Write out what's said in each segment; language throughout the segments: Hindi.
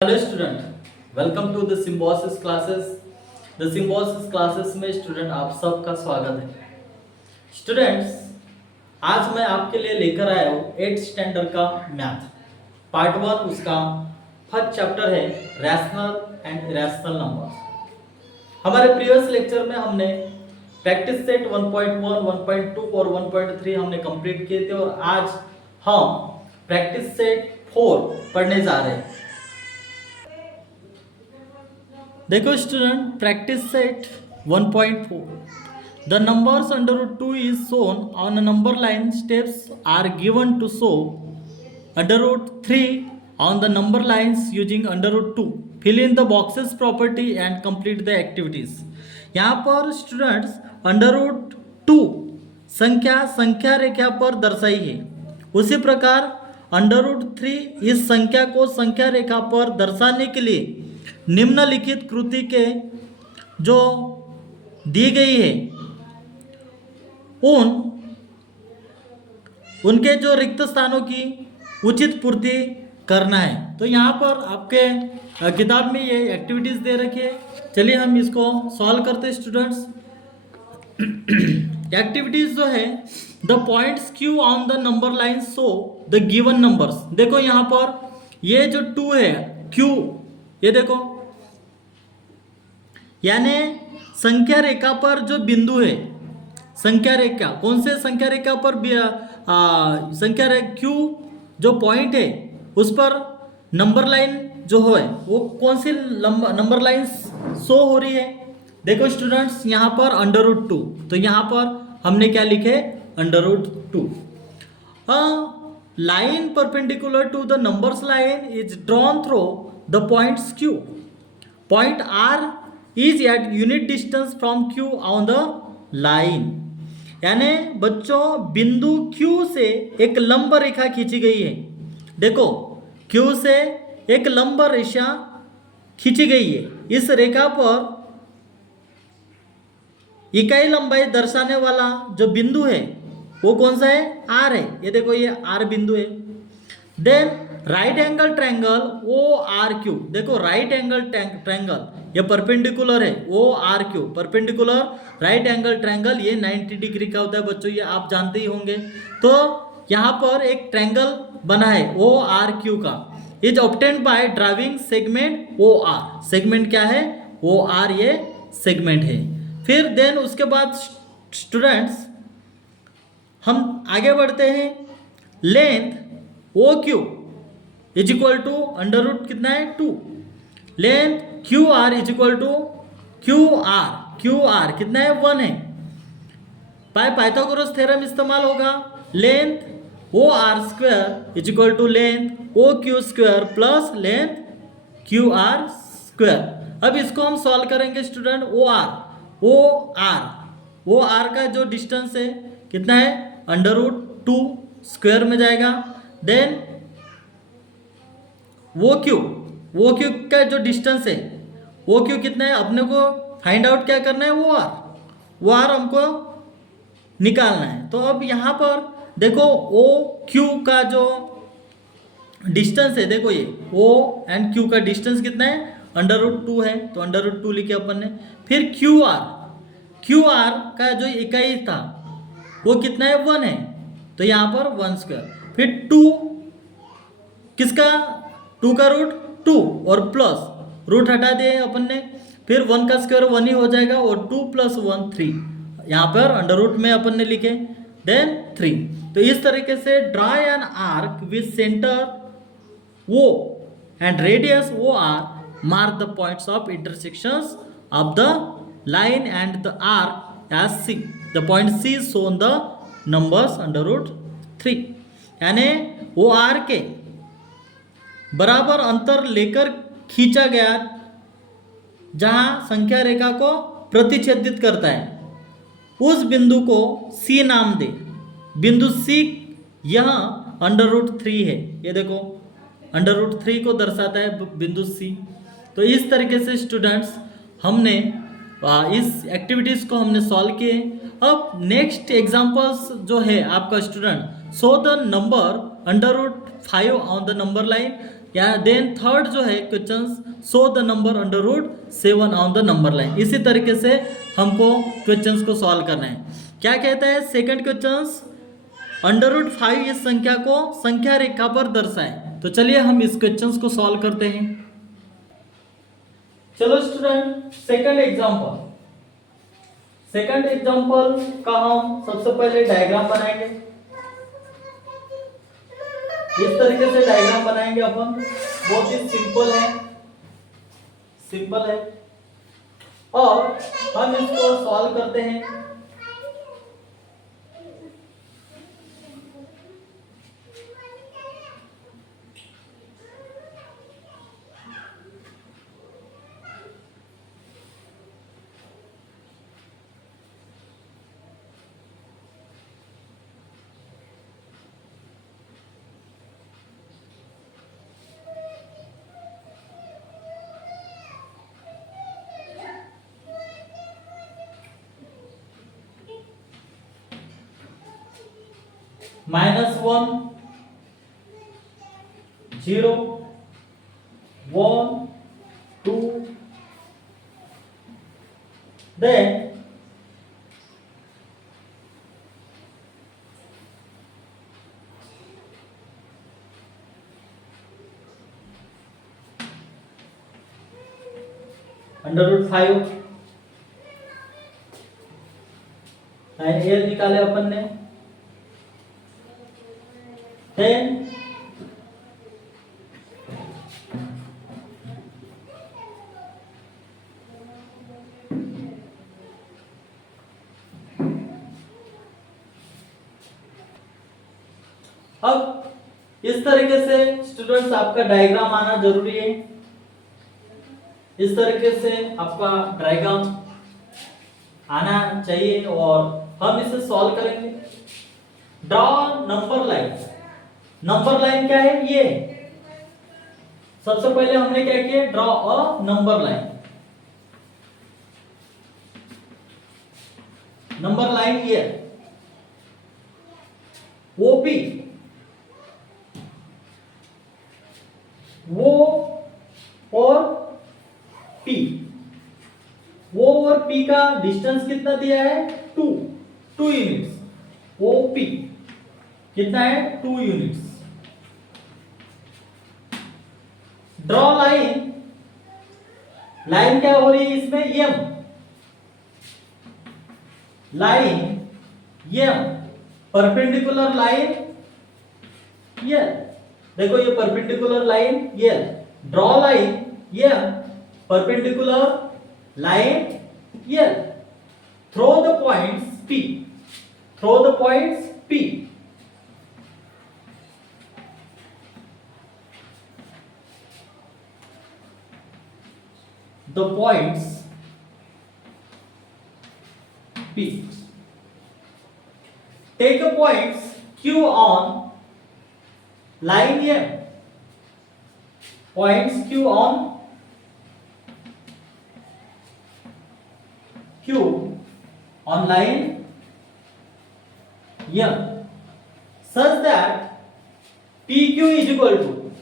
Hello student, welcome to the Symbiosis classes. The Symbiosis classes में स्टूडेंट आप सबका स्वागत है। स्टूडेंट्स, आज मैं आपके लिए लेकर आया हूँ 8th स्टैंडर्ड का मैथ पार्ट 1। उसका फर्स्ट चैप्टर है रैशनल एंड इरेशनल नंबर्स। हमारे प्रीवियस लेक्चर में हमने प्रैक्टिस सेट 1.1, 1.2 और 1.3 हमने कंप्लीट किए थे और आज हम प्रैक्टिस सेट 4 पढ़ने जा रहे हैं। देखो student, practice set 1.4 the numbers under root 2 is shown on a number line. Steps are given to show under root 3 on the number lines using under root 2। Fill in the boxes property and complete the activities. यहाँ पर स्टूडेंट्स अंडर रूट 2 संख्या रेखा पर दर्शाई है। उसी प्रकार अंडर रूट 3 इस संख्या को संख्या रेखा पर दर्शाने के लिए निम्नलिखित कृति के जो दी गई है उनके जो रिक्त स्थानों की उचित पूर्ति करना है। तो यहाँ पर आपके किताब में ये एक्टिविटीज दे रखी है। चलिए हम इसको सॉल्व करते हैं स्टूडेंट्स। एक्टिविटीज जो है, the points Q on the number line show the given numbers. देखो यहाँ पर ये जो 2 है क्यू, ये देखो यानी संख्या रेखा पर जो बिंदु है, संख्या रेखा कौन से संख्या रेखा पर संख्या रेखा क्यू जो पॉइंट है उस पर नंबर लाइन जो है वो कौन सी नंबर लाइन शो हो रही है। देखो स्टूडेंट्स, यहाँ पर अंडर रूट 2, तो यहाँ पर हमने क्या लिखे, under root 2। Line perpendicular to the numbers line is drawn through the points Q. Point R is at unit distance from Q on the line. यानी बच्चों, बिंदु क्यू से एक लंब रेखा खींची गई है। देखो क्यू से एक लंब रेखा खींची गई है। इस रेखा पर इकाई लंबाई दर्शाने वाला जो बिंदु है वो कौन सा है, आर है। ये देखो ये आर बिंदु है। Then right angle triangle O R Q. देखो राइट एंगल ट्रायंगल ये परपेंडिकुलर है, O R Q perpendicular right angle triangle ये 90 डिग्री का होता है बच्चों, ये आप जानते ही होंगे। तो यहाँ पर एक ट्रायंगल बना है ओ आर क्यू का, is obtained by driving segment O R. Segment क्या है, ओ आर, ये सेगमेंट है। फिर देन उसके बाद स्टूडेंट्स हम आगे बढ़ते हैं। Length O Q is equal to under root कितना है, 2। Length Q R is equal to Q R कितना है, 1 है। पाइथागोरस थ्योरम इस्तेमाल होगा। Length O R square is equal to length O Q square plus length Q R square. अब इसको हम सॉल्व करेंगे स्टूडेंट। ओ आर का जो डिस्टेंस है कितना है, अंडर रूट 2 स्क्वायर में जाएगा। देन वो क्यू का जो डिस्टेंस है वो क्यू कितना है, अपने को फाइंड आउट क्या करना है, वो आर हमको निकालना है। तो अब यहाँ पर देखो ओ क्यू का जो डिस्टेंस है, देखो ये ओ एंड क्यू का डिस्टेंस कितना है, अंडर रूट 2 है, तो अंडर रूट 2 लिखे अपन ने। फिर क्यू आर का जो इकाई था वो कितना है, 1 है, तो यहाँ पर 1 स्क्वायर। फिर 2 किसका, 2 का रूट 2 और प्लस रूट हटा दिए अपन ने। फिर 1 का स्क्वायर 1 ही हो जाएगा और 2 + 1 3, यहाँ पर अंडर रूट में अपन ने लिखे। देन 3। तो इस तरीके से draw an arc with centre O and radius OR, mark the points of intersections of the line and the arc as C. The point C is shown the numbers under root 3। यानी OR के बराबर अंतर लेकर खींचा गया जहां संख्या रेखा को प्रतिच्छेदित करता है उस बिंदु को C नाम दे। बिंदु C यहां अंडर रूट 3 है, ये देखो अंडर रूट 3 को दर्शाता है बिंदु C। तो इस तरीके से स्टूडेंट्स हमने इस एक्टिविटीज को हमने सॉल्व किए। अब नेक्स्ट एग्जांपल्स जो है आपका student, show the number under root 5 on the number line. या देन थर्ड जो है question, show the number under root 7 on the number line. इसी तरीके से हमको क्वेश्चंस को सॉल्व करना है। क्या कहता है सेकंड क्वेश्चन, अंडर रूट 5 इस संख्या को संख्या रेखा पर दर्शाएं। तो चलिए हम इस क्वेश्चंस को सॉल्व करते हैं। चलो स्टूडेंट, सेकंड एग्जांपल का हम सबसे पहले डायग्राम बनाएंगे। इस तरीके से डायग्राम बनाएंगे अपन, बहुत ही सिंपल है और हम इसको सॉल्व करते हैं। -1 0 1 2 then अंडर रूट 5 एल निकाले अपन ने। देन अब इस तरीके से स्टूडेंट्स आपका डायग्राम आना जरूरी है। इस तरीके से आपका डायग्राम आना चाहिए और हम इसे सॉल्व करेंगे। Draw number line. Number line क्या है? ये सबसे पहले हमने क्या किया, draw a number line. Number line ये ओपी, वो और पी, वो और पी का डिस्टेंस कितना दिया है? 2 यूनिट्स। ओपी कितना है? 2 यूनिट्स। ड्रॉ लाइन, लाइन क्या हो रही है इसमें? M, line M, perpendicular line ये, देखो ये परपेंडिकुलर लाइन ये। Draw line M, perpendicular line ये। Through the points P, through the points P। The points P. Take a points Q on line M. Points Q on line M such that PQ is equal to,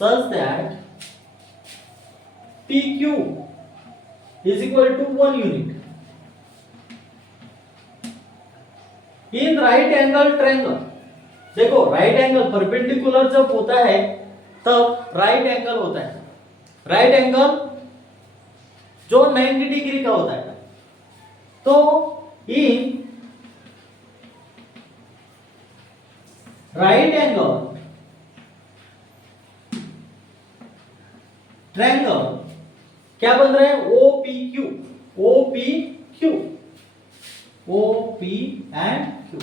such that PQ is equal to 1 unit. In right angle triangle, देखो राइट एंगल परपेंडिकुलर जब होता है तब राइट एंगल होता है। राइट एंगल जो 90 डिग्री का होता है। तो इन राइट एंगल ट्रायंगल क्या बन रहा है? OPQ, OPQ, OP and Q।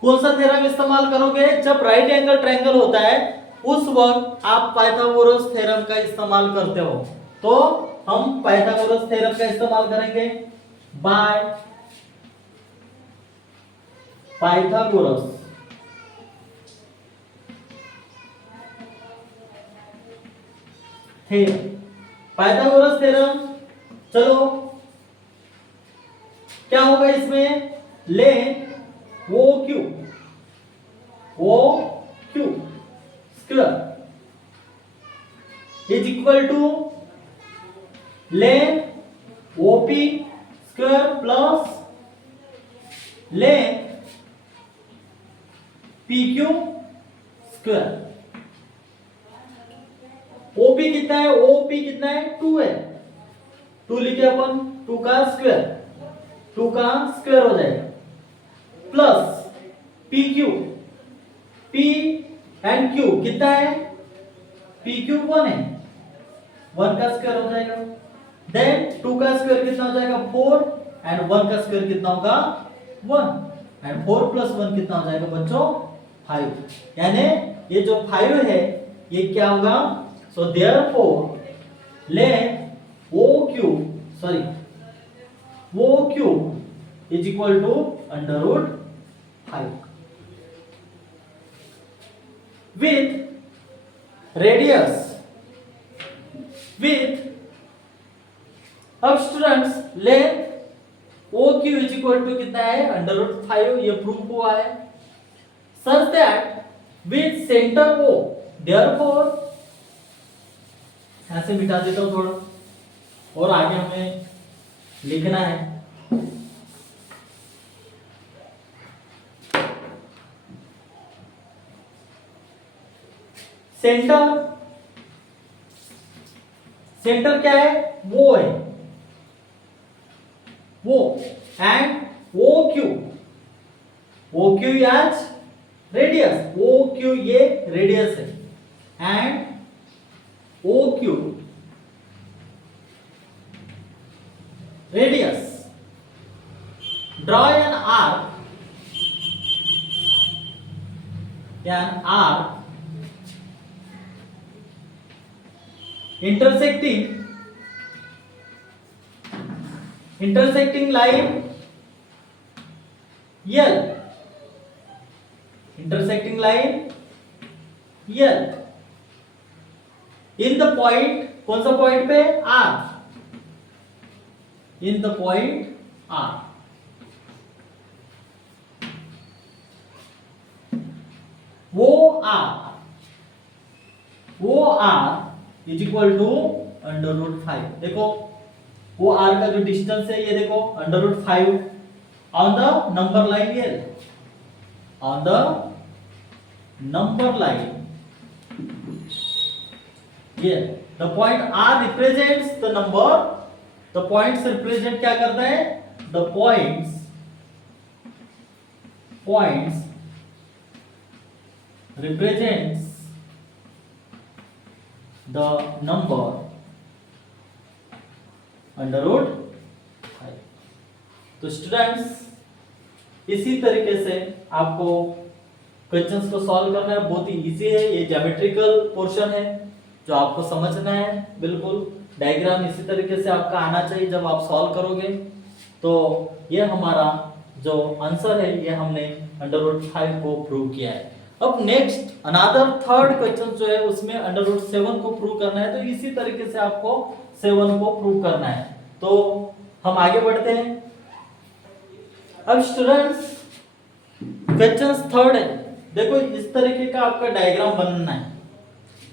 कौन सा थ्योरम इस्तेमाल करोगे? जब राइट एंगल ट्रायंगल होता है उस वक्त आप पाइथागोरस थ्योरम का इस्तेमाल करते हो। तो हम पाइथागोरस थ्योरम का इस्तेमाल करेंगे by Pythagoras theorem. Pythagoras theorem, चलो क्या होगा इसमें? ले OQ, OQ square is equal to length OP square plus length P Q square. OP कितना है, ओपी कितना है 2 है, 2 लिखे अपन, 2 का स्क्वायर, 2 का स्क्वायर हो जाएगा plus P Q, P and Q कितना है, पी क्यू 1 है, 1 का स्क्वायर हो जाएगा, देन 2 का स्क्वायर कितना हो जाएगा 4 एंड 1 का स्क्वायर कितना होगा 1 एंड 4 प्लस 1 कितना हो जाएगा बच्चों 5, यानी ये जो 5 है ये क्या होगा, so therefore length O Q is equal to under root 5 with radius with, अब students length O Q is equal to कितना है अंडर रूट 5, ये प्रूफ हुआ है, such that with centre O, therefore ऐसे मिटा देता हूं थोड़ा और आगे हमें लिखना है, सेंटर क्या है वो है वो, and O Q as radius, O Q ये रेडियस है, and O Q radius, draw an arc intersecting line L, intersecting line L in the point, कौन सा पॉइंट पे R, in the point R, वो R is equal to under root 5, देखो वो R का जो डिस्टेंस है ये देखो under root 5 on the number line L, on the number line L, the point R represents the number, the points represent क्या करता है, the points represents the number under root 5। तो स्टूडेंट्स इसी तरीके से आपको क्वेश्चंस को सॉल्व करना है, बहुत ही इजी है, ये ज्योमेट्रिकल पोर्शन है जो आपको समझना है, बिल्कुल डायग्राम इसी तरीके से आपका आना चाहिए जब आप सॉल्व करोगे। तो ये हमारा जो आंसर है ये हमने अंडर रूट 5 को प्रूव किया है। अब नेक्स्ट अनदर थर्ड क्वेश्चन जो है उसमें अंडर रूट 7 को प्रूव करना है, तो इसी तरीके से आपको 7 को प्रूव करना है। तो हम आगे बढ़ते हैं। अब स्टूडेंट्स क्वेश्चन थर्ड है, देखो इस तरीके का आपका डायग्राम बनना है,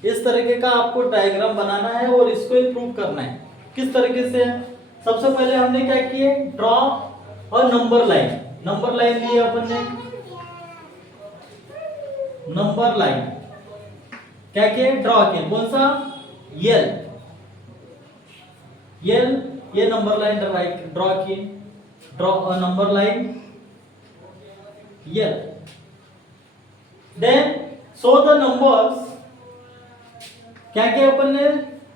इस तरीके का आपको डायग्राम बनाना है और इसको ही प्रूव करना है। किस तरीके से, सबसे पहले हमने क्या किए, ड्रॉ और नंबर लाइन लिए अपन ने, नंबर लाइन क्या किए, ड्रॉ किए, कौन सा, एल ये नंबर लाइन ड्रॉ किए, draw a number line L, then show the numbers, क्या किया अपन ने,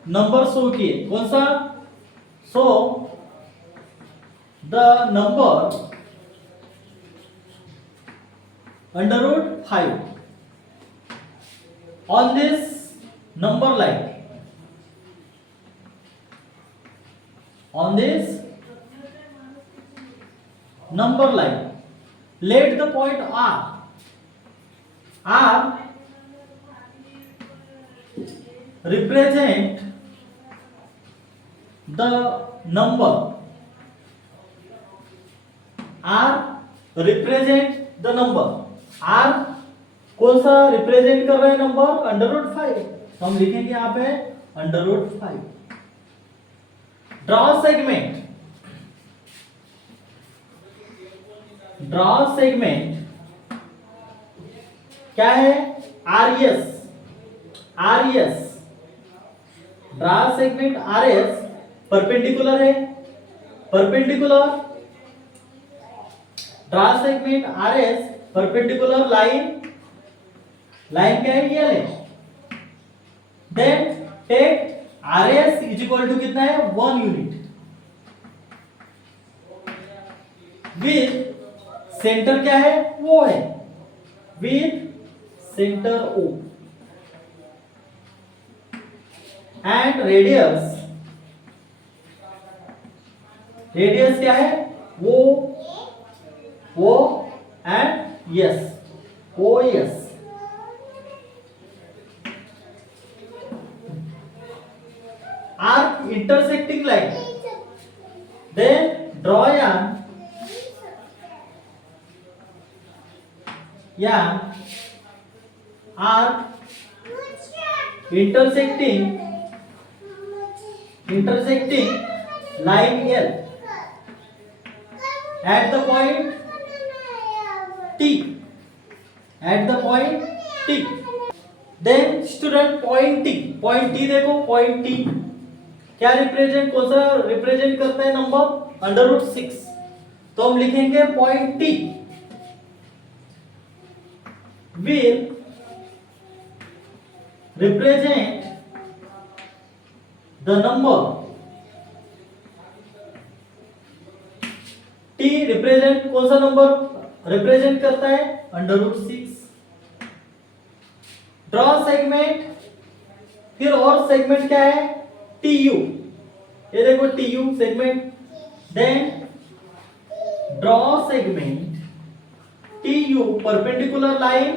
नंबर शो किए, कौन सा, show the number under root 5 on this number line, on this number line let the point R represent the number, R represent the number, R कौन सा रिप्रेजेंट कर रहा है नंबर, अंडर रूट 5, तो हम लिखेंगे यहाँ पे √5। ड्रॉ सेगमेंट क्या है? RS। Draw segment RS perpendicular है, perpendicular draw segment RS perpendicular line क्या है? ये है। Then take RS is equal to कितना है? 1 यूनिट विथ सेंटर क्या है? वो है with centre O and radius क्या है? वो and yes OS। Arc intersecting line, then draw an arc intersecting line L at the point T। देन स्टूडेंट पॉइंट T देखो, पॉइंट T क्या रिप्रेजेंट, कौन सा रिप्रेजेंट करता है? नंबर √6। तो हम लिखेंगे point T will represent the number T represent कौन सा नंबर रिप्रेजेंट करता है? √6। ड्रॉ सेगमेंट, फिर और सेगमेंट क्या है? TU। ये देखो TU segment. Then draw segment TU perpendicular line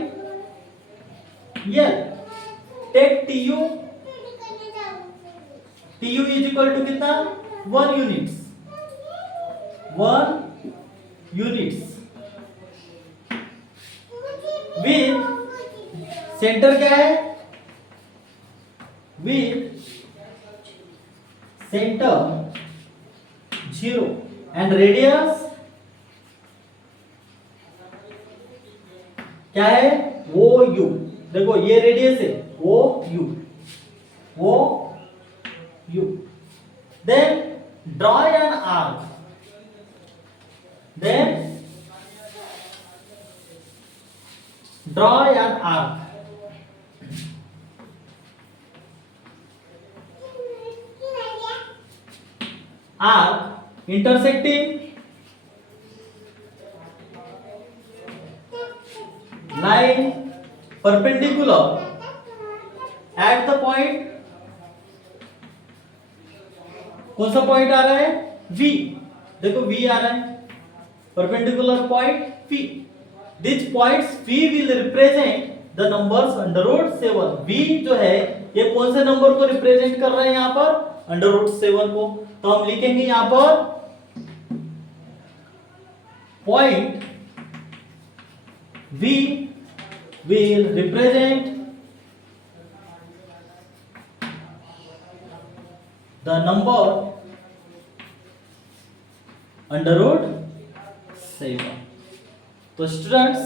L। Take TU is equal to कितना? 1 यूनिट्स विथ सेंटर क्या है? विथ सेंटर 0 एंड रेडियस क्या है? OU। देखो ये रेडियस है OU। Then draw an arc, arc intersecting line perpendicular at the point, कौन सा पॉइंट आ रहा है? V। देखो V आ रहा है, perpendicular point V। These points V will represent the numbers √7। V जो है ये कौन से नंबर को रिप्रेजेंट कर रहा है यहाँ पर? √7 को। तो हम लिखेंगे यहाँ पर point V will represent the number √7। तो स्टूडेंट्स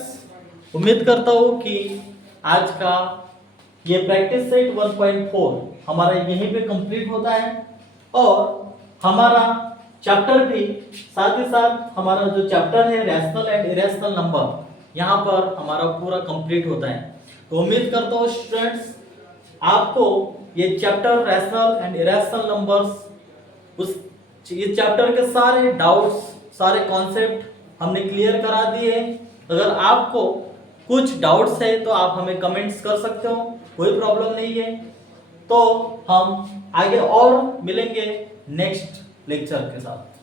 उम्मीद करता हूं कि आज का ये प्रैक्टिस सेट 1.4 हमारा यहीं पे कंप्लीट होता है और हमारा चैप्टर भी साथ ही साथ हमारा जो चैप्टर है रैशनल एंड इरेशनल नंबर यहाँ पर हमारा पूरा कंप्लीट होता है। तो उम्मीद करता हूँ स्टूडेंट्स आपको ये chapter rational and irrational numbers उस इस चैप्टर के सारे डाउट्स सारे कॉन्सेप्ट हमने क्लियर करा दिए हैं। अगर आपको कुछ डाउट्स है तो आप हमें कमेंट्स कर सकते हो, कोई प्रॉब्लम नहीं है। तो हम आगे और मिलेंगे नेक्स्ट लेक्चर के साथ।